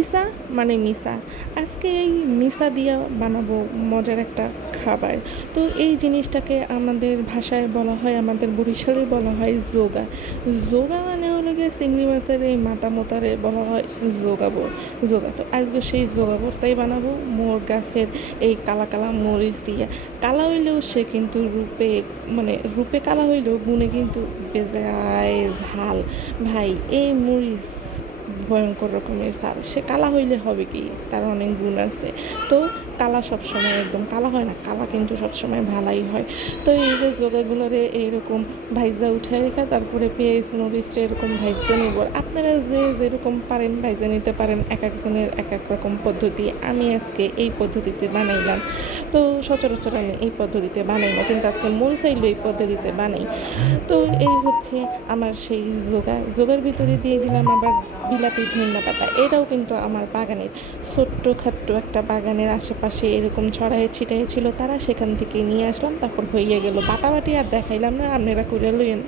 ইসা মানে মিসা। আজকে এই মিসা দিয়া বানাবো মজার একটা খাবার। তো এই জিনিসটাকে আমাদের ভাষায় বলা হয়, আমাদের বরিশালে বলা হয় যোগা। যোগা মানে হলো গিয়ে চিংড়ি মাছের এই মাথা মোতারে বলা হয় যোগা। তো আজকে সেই যোগা ভর্তাই বানাবো মোর গাছের এই কালা কালা মরিচ দিয়ে। কালা হইলেও সে কিন্তু রূপে কালা হইলেও গুণে কিন্তু বেজায় ঝাল। ভাই এই মরিচ ভয়ঙ্কর রকমের ঝাল। সে কালা হইলে হবে কি, তার অনেক গুণ আছে। তো কালা সবসময় একদম কালা হয় না, কালা কিন্তু সবসময় ভালাই হয়। তো এই যে জোগাগুলোরে এইরকম ভাইজা উঠে রেখা তারপরে পেঁয়াজ মরিচটা এরকম ভাইজা নিব। আপনারা যে যেরকম পারেন ভাইজা নিতে পারেন, এক একজনের এক এক রকম পদ্ধতি। আমি আজকে এই পদ্ধতিতে বানাইলাম। তো সচরাচর আমি এই পদ্ধতিতে বানাই না, কিন্তু আজকে মন চাইলো এই পদ্ধতিতে বানাই। তো এই হচ্ছে আমার সেই যোগার ভিতরে দিয়ে দিলাম আবার বিলাতি ধনিয়া পাতা। এটাও কিন্তু আমার বাগানের ছোট্ট খাট্ট একটা বাগানের আশেপাশে এরকম ছড়ায়ে ছিটায়ে ছিল, তারা সেখান থেকে নিয়ে আসলাম। তারপর হইয়া গেল বাটাবাটি, আর দেখাইলাম না, আপনারা করে লইয়েন।